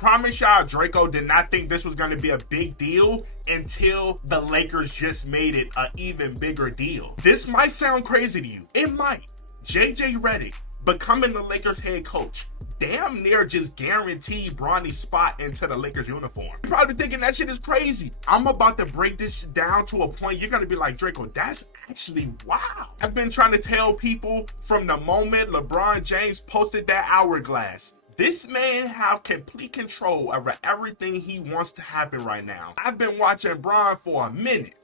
promise y'all, Draco did not think this was going to be a big deal until the Lakers just made it an even bigger deal. This might sound crazy to you. It might. JJ Redick becoming the Lakers head coach damn near just guaranteed Bronny's spot into the Lakers uniform. You're probably thinking that shit is crazy. I'm about to break this down to a point you're gonna be like, Draco, that's actually wow. I've been trying to tell people from the moment LeBron James posted that hourglass. This man have complete control over everything he wants to happen right now. I've been watching Bron for a minute.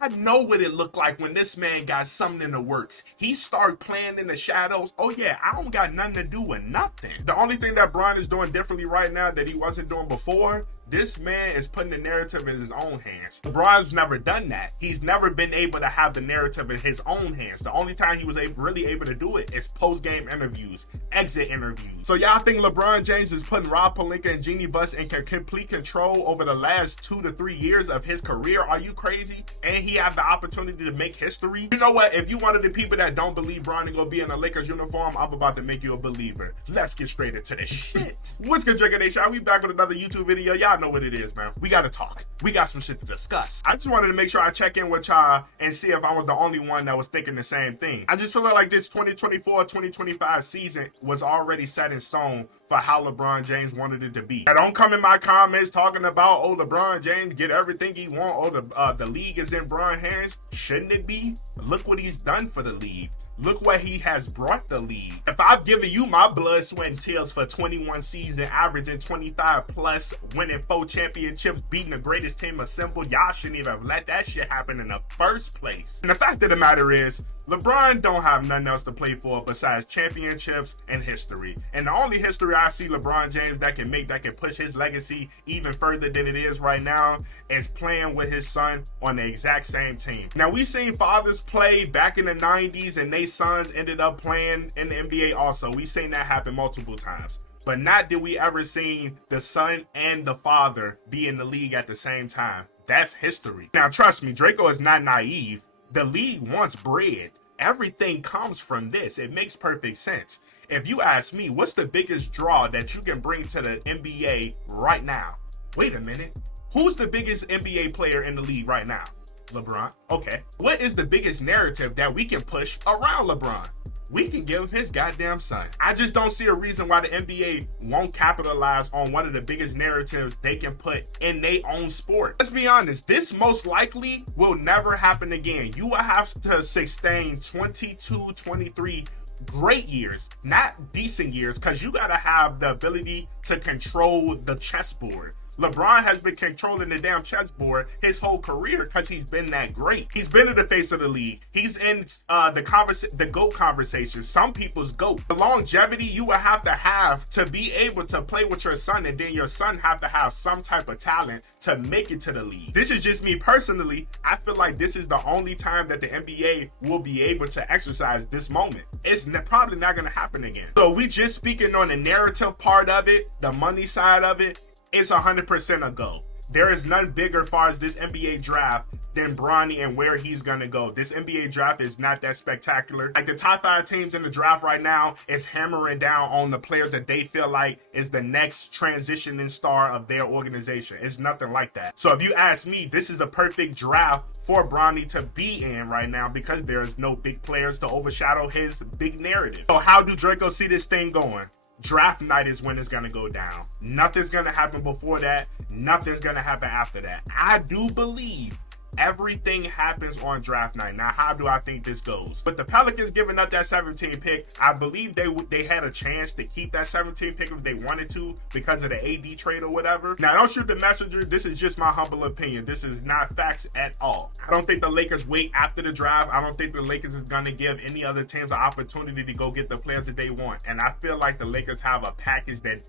I know what it looked like when this man got something in the works. He started playing in the shadows. Oh yeah, I don't got nothing to do with nothing. The only thing that Bron is doing differently right now that he wasn't doing before, this man is putting the narrative in his own hands. LeBron's never done that. He's never been able to have the narrative in his own hands. The only time he was really able to do it is post-game interviews, exit interviews. So y'all think LeBron James is putting Rob Pelinka and Jeannie Buss in complete control over the last 2 to 3 years of his career? Are you crazy? And he have the opportunity to make history? You know what? If you one of the people that don't believe Bronny gonna be in a Lakers uniform, I'm about to make you a believer. Let's get straight into this shit. What's good, Draco Nation? We back with another YouTube video. Y'all know what it is, man. We gotta talk. We got some shit to discuss. I just wanted to make sure I check in with y'all and see if I was the only one that was thinking the same thing. I just feel like this 2024-2025 season was already set in stone for how LeBron James wanted it to be. Now, don't come in my comments talking about, oh, LeBron James get everything he want. Oh, the league is in Bron's hands. Shouldn't it be? Look what he's done for the league. Look what he has brought the league. If I've given you my blood, sweat, and tears for 21 seasons, averaging 25 plus, winning 4 championships, beating the greatest team assembled, y'all shouldn't even have let that shit happen in the first place. And the fact of the matter is, LeBron don't have nothing else to play for besides championships and history. And the only history I see LeBron James that can push his legacy even further than it is right now is playing with his son on the exact same team. Now, we seen fathers play back in the 90s and they sons ended up playing in the NBA also. We seen that happen multiple times. But not did we ever seen the son and the father be in the league at the same time. That's history. Now, trust me, Draco is not naive. The league wants bread. Everything comes from this. It makes perfect sense. If you ask me, what's the biggest draw that you can bring to the NBA right now? Wait a minute. Who's the biggest NBA player in the league right now? LeBron. Okay. What is the biggest narrative that we can push around LeBron? We can give him his goddamn son. I just don't see a reason why the NBA won't capitalize on one of the biggest narratives they can put in their own sport. Let's be honest, this most likely will never happen again. You will have to sustain 22, 23 great years, not decent years, because you got to have the ability to control the chessboard. LeBron has been controlling the damn chessboard his whole career because he's been that great. He's been in the face of the league. He's in the GOAT conversation, some people's GOAT. The longevity you will have to be able to play with your son, and then your son have to have some type of talent to make it to the league. This is just me personally. I feel like this is the only time that the NBA will be able to exercise this moment. It's probably not going to happen again. So we just speaking on the narrative part of it, the money side of it. It's 100% a go. There is none bigger as far as this NBA draft than Bronny and where he's going to go. This NBA draft is not that spectacular. Like the top 5 teams in the draft right now is hammering down on the players that they feel like is the next transitioning star of their organization. It's nothing like that. So if you ask me, this is the perfect draft for Bronny to be in right now because there's no big players to overshadow his big narrative. So how do Draco see this thing going? Draft night is when it's going to go down. Nothing's going to happen before that. Nothing's going to happen after that. I do believe everything happens on draft night. Now, how do I think this goes? But the Pelicans giving up that 17 pick, I believe they had a chance to keep that 17 pick if they wanted to because of the AD trade or whatever. Now, don't shoot the messenger. This is just my humble opinion. This is not facts at all. I don't think the Lakers wait after the draft. I don't think the Lakers is going to give any other teams an opportunity to go get the players that they want. And I feel like the Lakers have a package that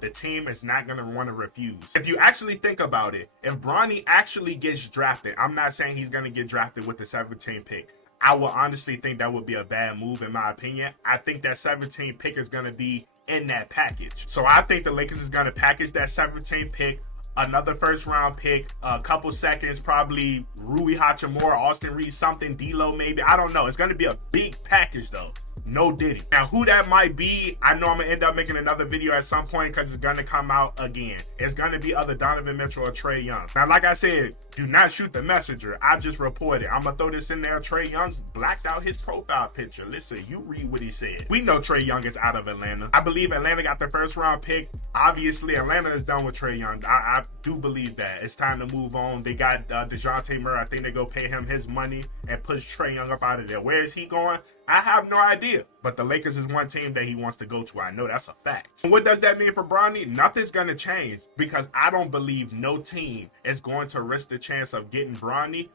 the team is not going to want to refuse. If you actually think about it, if Bronny actually gets drafted, I'm not saying he's going to get drafted with the 17 pick. I will honestly think that would be a bad move in my opinion. I think that 17 pick is going to be in that package. So I think the Lakers is going to package that 17 pick, another first round pick, a couple seconds, probably Rui Hachimura, Austin Reeves, something, D'Lo maybe. I don't know. It's going to be a big package though. No Diddy. Now, who that might be, I know I'm gonna end up making another video at some point because it's gonna come out again. It's gonna be either Donovan Mitchell or Trae Young. Now, like I said, do not shoot the messenger. I just reported. I'm gonna throw this in there. Trae Young blacked out his profile picture. Listen, you read what he said. We know Trae Young is out of Atlanta. I believe Atlanta got the first round pick. Obviously, Atlanta is done with Trae Young. I do believe that. It's time to move on. They got DeJounte Murray. I think they go pay him his money and push Trae Young up out of there. Where is he going? I have no idea. But the Lakers is one team that he wants to go to. I know that's a fact. And what does that mean for Bronny? Nothing's going to change because I don't believe no team is going to risk the chance of getting Bronny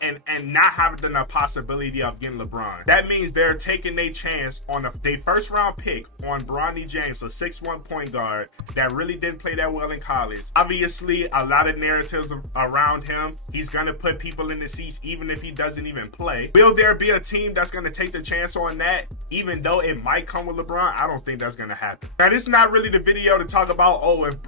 and not having the possibility of getting LeBron. That means they're taking a chance on their first round pick on Bronny James, a 6'1" point guard that really didn't play that well in college. Obviously, a lot of narratives around him. He's going to put people in the seats even if he doesn't even play. Will there be a team that's going to take the chance on that, even though it might come with LeBron? I don't think that's going to happen. Now, this is not really the video to talk about,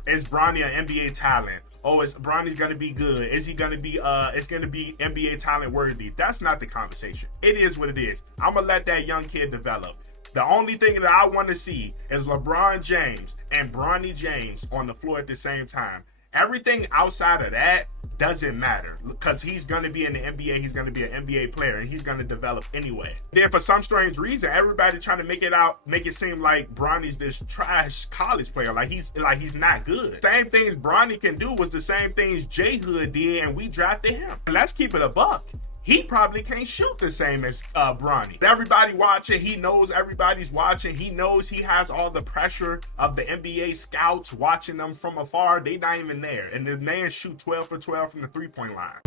is Bronny an NBA talent? Oh, is Bronny's gonna be good? Is he gonna be it's gonna be NBA talent worthy? That's not the conversation. It is what it is. I'm gonna let that young kid develop. The only thing that I want to see is LeBron James and Bronny James on the floor at the same time. Everything outside of that doesn't matter because he's going to be in the NBA. He's going to be an NBA player and he's going to develop anyway. Then for some strange reason, everybody trying to make it seem like Bronny's this trash college player. Like he's not good. Same things Bronny can do was the same things J Hood did and we drafted him. And let's keep it a buck. He probably can't shoot the same as Bronny. Everybody watching, he knows everybody's watching. He knows he has all the pressure of the NBA scouts watching them from afar. They not even there. And the man shoot 12 for 12 from the three-point line.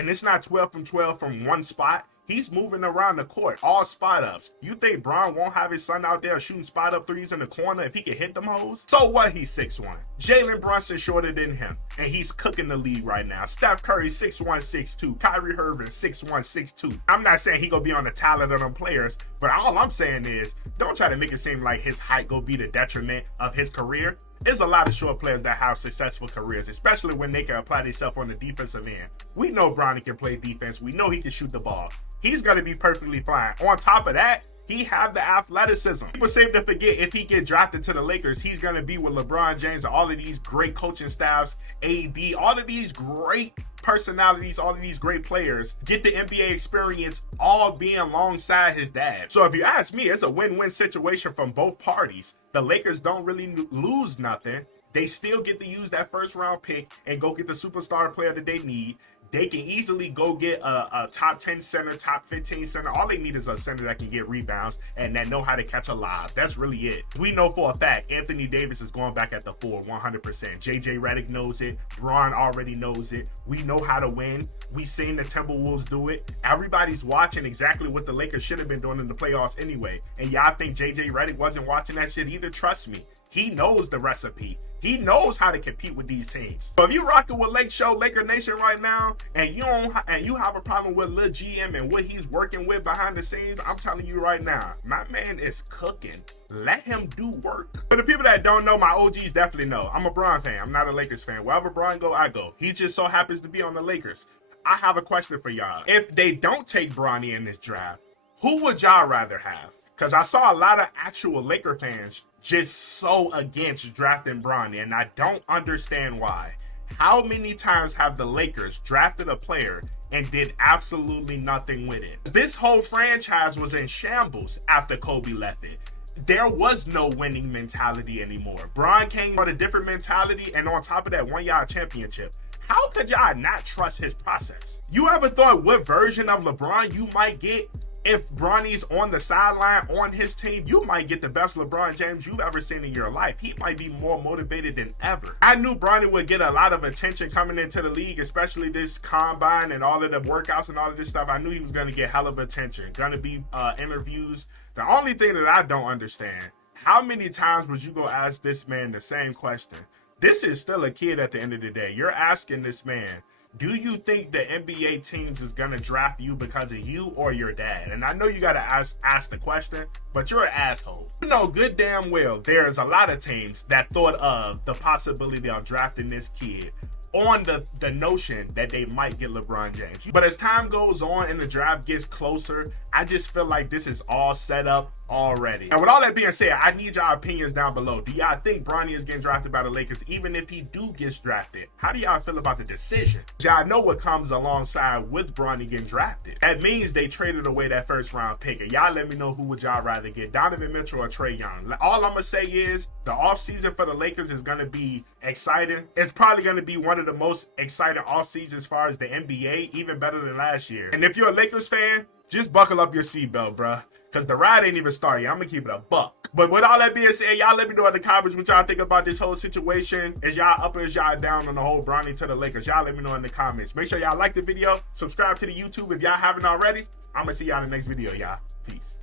And it's not 12 from 12 from one spot. He's moving around the court, all spot ups. You think Bron won't have his son out there shooting spot up threes in the corner if he can hit them hoes? So what? He's 6'1". Jalen Brunson shorter than him, and he's cooking the league right now. Steph Curry 6'1", 6'2". Kyrie Irving 6'1", 6'2". I'm not saying he gonna be on the talent of them players, but all I'm saying is don't try to make it seem like his height gonna be the detriment of his career. There's a lot of short players that have successful careers, especially when they can apply themselves on the defensive end. We know Bronny can play defense. We know he can shoot the ball. He's going to be perfectly fine. On top of that, he have the athleticism. People seem to forget if he get drafted to the Lakers, he's going to be with LeBron James and all of these great coaching staffs, AD, all of these great personalities, all of these great players get the NBA experience all being alongside his dad. So if you ask me, it's a win-win situation from both parties. The Lakers don't really lose nothing. They still get to use that first round pick and go get the superstar player that they need. They can easily go get a top 10 center, top 15 center. All they need is a center that can get rebounds and that know how to catch a lob. That's really it. We know for a fact Anthony Davis is going back at the 4 100%. JJ Redick knows it. Bron already knows it. We know how to win. We seen the Timberwolves do it. Everybody's watching exactly what the Lakers should have been doing in the playoffs anyway. And y'all think JJ Redick wasn't watching that shit either? Trust me. He knows the recipe. He knows how to compete with these teams. So if you rocking with Lake Show, Laker Nation right now, and you have a problem with Lil GM and what he's working with behind the scenes, I'm telling you right now, my man is cooking. Let him do work. For the people that don't know, my OGs definitely know. I'm a Bron fan. I'm not a Lakers fan. Wherever Bron go, I go. He just so happens to be on the Lakers. I have a question for y'all. If they don't take Bronny in this draft, who would y'all rather have? Because I saw a lot of actual Laker fans just so against drafting Bronny, and I don't understand why. How many times have the Lakers drafted a player and did absolutely nothing with it? This whole franchise was in shambles after Kobe left it. There was no winning mentality anymore. Bron came with a different mentality, and on top of that, won y'all a championship. How could y'all not trust his process? You ever thought what version of LeBron you might get if Bronny's on the sideline on his team? You might get the best LeBron James you've ever seen in your life. He might be more motivated than ever. I knew Bronny would get a lot of attention coming into the league, especially this combine and all of the workouts and all of this stuff. I knew he was going to get hell of attention. Going to be interviews. The only thing that I don't understand, how many times would you go ask this man the same question? This is still a kid at the end of the day. You're asking this man, do you think the NBA teams is going to draft you because of you or your dad? And I know you got to ask the question, but you're an asshole. You know good damn well there's a lot of teams that thought of the possibility of drafting this kid on the notion that they might get LeBron James. But as time goes on and the draft gets closer, I just feel like this is all set up already. And with all that being said, I need y'all opinions down below. Do y'all think Bronny is getting drafted by the Lakers? Even if he do get drafted, how do y'all feel about the decision? Y'all know what comes alongside with Bronny getting drafted. That means they traded away that first round pick. And y'all let me know who would y'all rather get, Donovan Mitchell or Trae Young. All I'm gonna say is the offseason for the Lakers is gonna be exciting. It's probably gonna be one of the most exciting offseasons as far as the NBA, even better than last year. And if you're a Lakers fan, just buckle up your seatbelt, bruh, because the ride ain't even started. I'm gonna keep it a buck. But with all that being said, y'all let me know in the comments what y'all think about this whole situation. Is y'all up or is y'all down on the whole Bronny to the Lakers? Y'all let me know in the comments. Make sure y'all like the video, subscribe to the YouTube if y'all haven't already. I'm gonna see y'all in the next video, y'all. Peace.